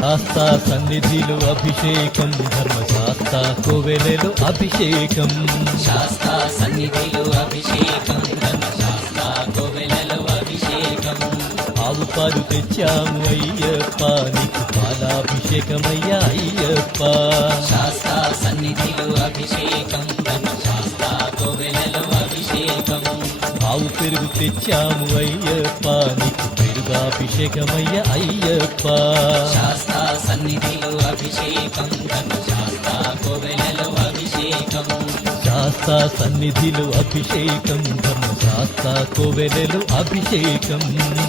శాస్తా సన్నిధిలో అభిషేకం ధర్మశాస్త్ర కోవెలలో అభిషేకం శాస్త్ర సన్నిధిలో అభిషేకం ధర్మశాస్త్ర కోవెలలో అభిషేకం ఆవు పాలు తెచ్చాము అయ్యప్ప నీకు పాలాభిషేకమయ్యా అయ్యప్ప శాస్త్ర సన్నిధిలో అభిషేకం ధర్మశాస్త్ర కోవెలలో అభిషేకం ఆవు పెరుగు తెచ్చాము అయ్యప్ప నీకు పెరుగాభిషేకమయ్యా అయ్యప్ప శాస్త్ర సన్నిధిలో అభిషేకం ధర్మశాస్త్ర కోవెలలో అభిషేకం శాస్త్ర సన్నిధిలో అభిషేకం ధర్మశాస్త్ర కోవెలలో అభిషేకం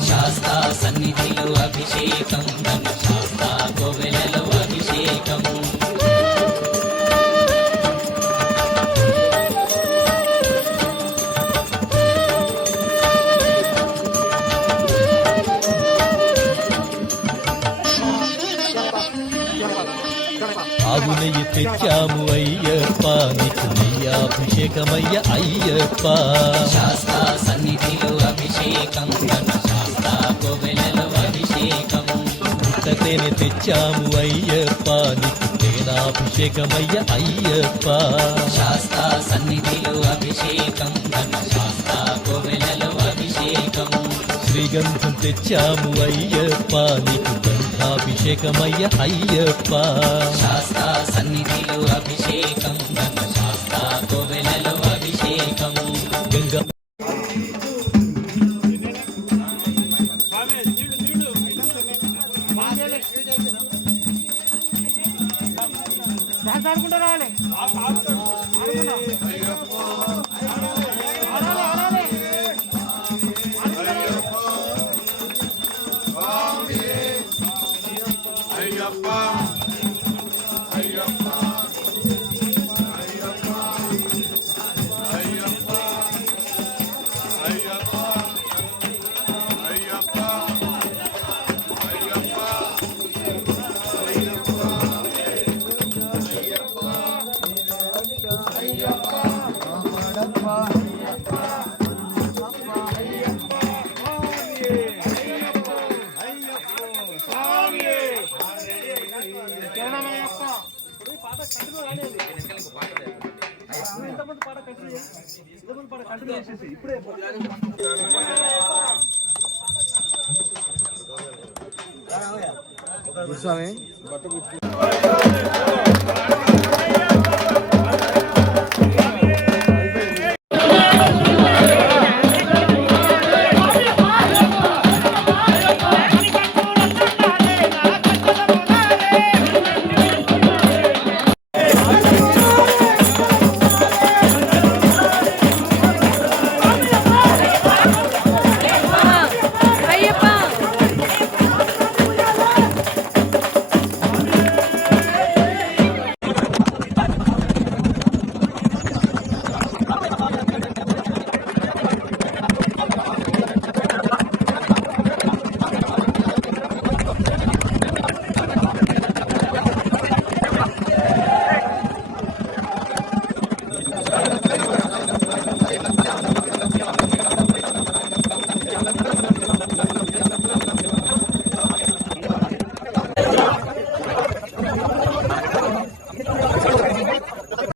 శాస్త్ర సన్నిధిలో అభిషేకం ధర్మశాస్త్ర కోవెలలో అభిషేకం ఆవు నెయ్యి తెచ్చాము అయ్యప్ప నీకు నెయ్యాభిషేకమయ్య అయ్యప్ప శాస్త్ర సన్నిధిలో అభిషేకం ధర్మశాస్త్ర కోవెలలో అభిషేకం పుట్టతేనె తెచ్చాము అయ్యప్ప నీకు తేనాభిషేకమయ్య అయ్యప్ప శాస్త్ర సన్నిధిలో అభిషేకం ధర్మశాస్త్ర కోవెలలో అభిషేకం శ్రీగంధం తెచ్చాము అయ్యప్ప నీకు గంధాభిషేకమయ్య అయ్యప్ప శాస్త్ర సన్నిధిలో అభిషేకం ధర్మశాస్త్ర కోవెలలో అభిషేకం గంగా స్వామి